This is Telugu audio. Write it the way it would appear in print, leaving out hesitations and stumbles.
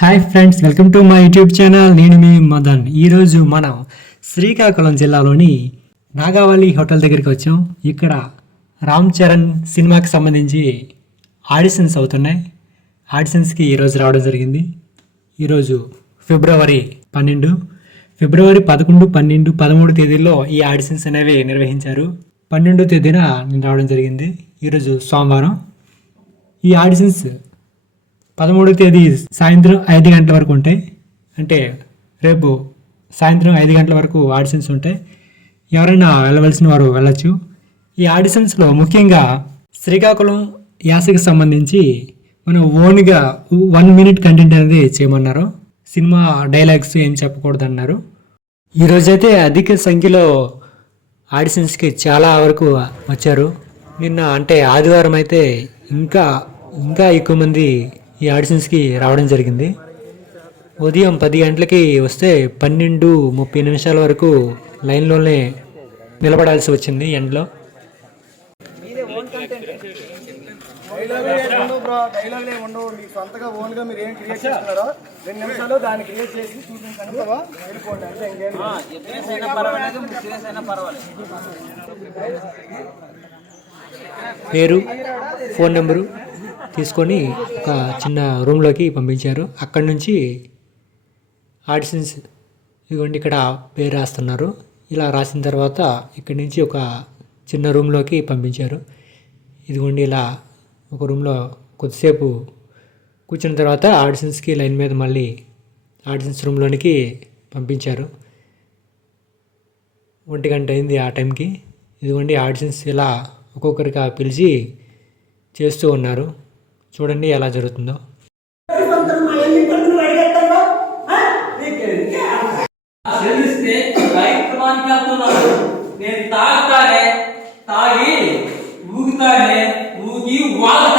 Hi friends, welcome to my YouTube channel. నేను మీ మదన్. ఈరోజు మనం శ్రీకాకుళం జిల్లాలోని నాగావళి హోటల్ దగ్గరికి వచ్చాం. ఇక్కడ రామ్ చరణ్ సినిమాకి సంబంధించి ఆడిషన్స్ అవుతున్నాయి. ఆడిషన్స్కి ఈరోజు రావడం జరిగింది. ఈరోజు ఫిబ్రవరి 12, ఫిబ్రవరి 11, 12, 13 తేదీల్లో ఈ ఆడిషన్స్ అనేవి నిర్వహించారు. 12వ తేదీన నేను రావడం జరిగింది. ఈరోజు సోమవారం. ఈ ఆడిషన్స్ 13వ తేదీ సాయంత్రం 5 గంటల వరకు ఉంటాయి. అంటే రేపు సాయంత్రం 5 గంటల వరకు ఆడిషన్స్ ఉంటాయి. ఎవరైనా వెళ్ళవలసిన వారు వెళ్ళచ్చు. ఈ ఆడిషన్స్లో ముఖ్యంగా శ్రీకాకుళం యాసకి సంబంధించి మనం ఓన్గా 1 మినిట్ కంటెంట్ అనేది చేయమన్నారు. సినిమా డైలాగ్స్ ఏం చెప్పకూడదన్నారు. ఈరోజైతే అధిక సంఖ్యలో ఆడిషన్స్కి చాలా వరకు వచ్చారు. నిన్న అంటే ఆదివారం అయితే ఇంకా ఎక్కువ మంది ఈ ఆడిషన్స్కి రావడం జరిగింది. ఉదయం 10 గంటలకి వస్తే 12:30 వరకు లైన్లోనే నిలబడాల్సి వచ్చింది ఎండలో. పేరు, ఫోన్ నెంబరు తీసుకొని ఒక చిన్న రూమ్లోకి పంపించారు. అక్కడి నుంచి ఆడిషన్స్ ఇదిగోండి ఇక్కడ పేరు రాస్తున్నారు. ఇలా రాసిన తర్వాత ఇక్కడి నుంచి ఒక చిన్న రూమ్లోకి పంపించారు. ఇదిగోండి ఇలా ఒక రూమ్లో కొద్దిసేపు కూర్చున్న తర్వాత ఆడిషన్స్కి లైన్ మీద మళ్ళీ ఆడిషన్స్ రూమ్లోనికి పంపించారు. 1 గంట అయింది ఆ టైంకి. ఇదిగోండి ఆడిషన్స్ ఇలా ఒక్కొక్కరిగా పిలిచి చేస్తూ ఉన్నారు. చూడండి ఎలా జరుగుతుందో. నేను తాగి ఊగి వాళ్ళ